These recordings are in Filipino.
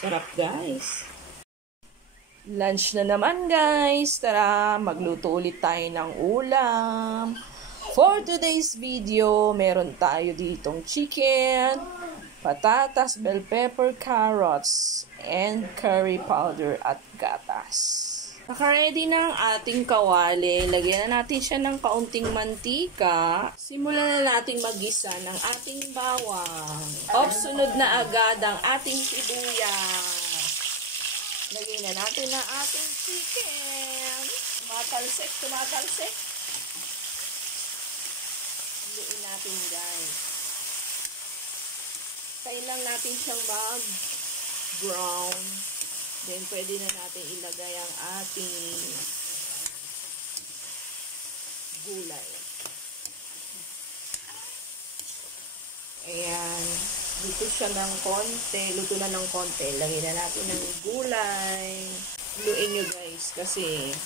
Sarap guys. Lunch na naman guys. Tara, magluto ulit tayo ng ulam. For today's video, meron tayo ditong chicken, patatas, bell pepper, carrots, and curry powder at gatas. Naka-ready na ang ating kawali. Lagyan na natin siya ng kaunting mantika. Simulan na natin mag-gisa ng ating bawang. Sunod na agad ang ating sibuyas. Lagyan na natin ang ating chicken. Tumatalsik. Haluin natin guys. Tayin lang natin siyang mag-brown. Then, pwede na natin ilagay ang ating gulay. Ayan. Luto siya ng konti. Luto na ng konti. Lagyan na natin ng gulay. Haluin nyo guys kasi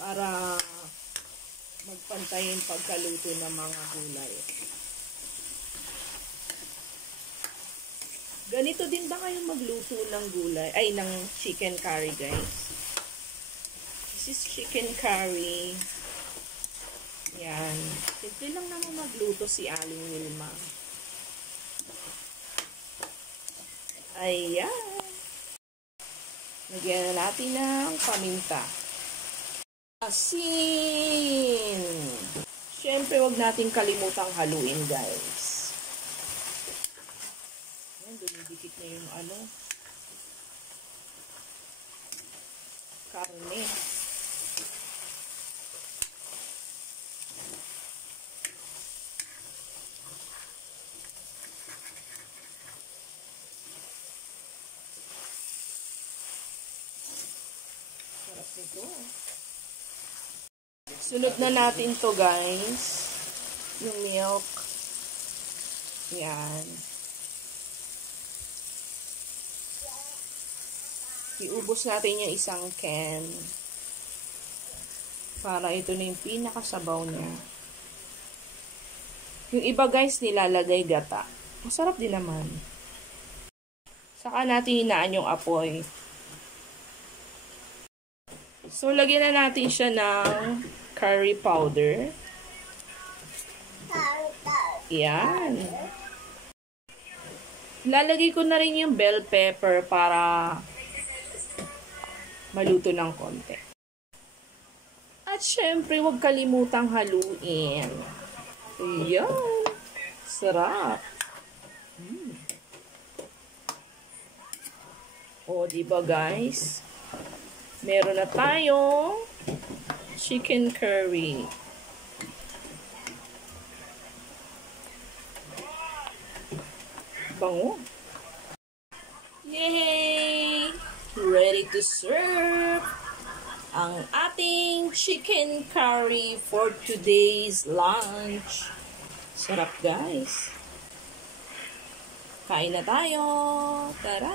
para magpantay yung pagkaluto ng mga gulay. Ganito din ba kayo magluto ng gulay? Ay, ng chicken curry, guys. This is chicken curry. Yan. Simple lang naman magluto si Aling Wilma. Ayan. Lagyan na natin ng paminta. Asin. Siyempre, wag natin kalimutang haluin, guys. Dumidikit na yung karne. Sarap nito. Sunod na natin to guys. Yung milk. Yan. Iubos natin yung isang can. Para ito na yung pinakasabaw niya. Yung iba guys, nilalagay gata. Masarap din naman. Saka natin hinaan yung apoy. So, lagyan na natin siya ng curry powder. Yan. Lalagay ko na rin yung bell pepper para maluto ng konti. At syempre, huwag kalimutang haluin. Ayan. Sarap. O, diba guys? Meron na tayong chicken curry. Bango. Yay! Ready to serve ang ating chicken curry for today's lunch. Sarap guys. Kain na tayo. Tara!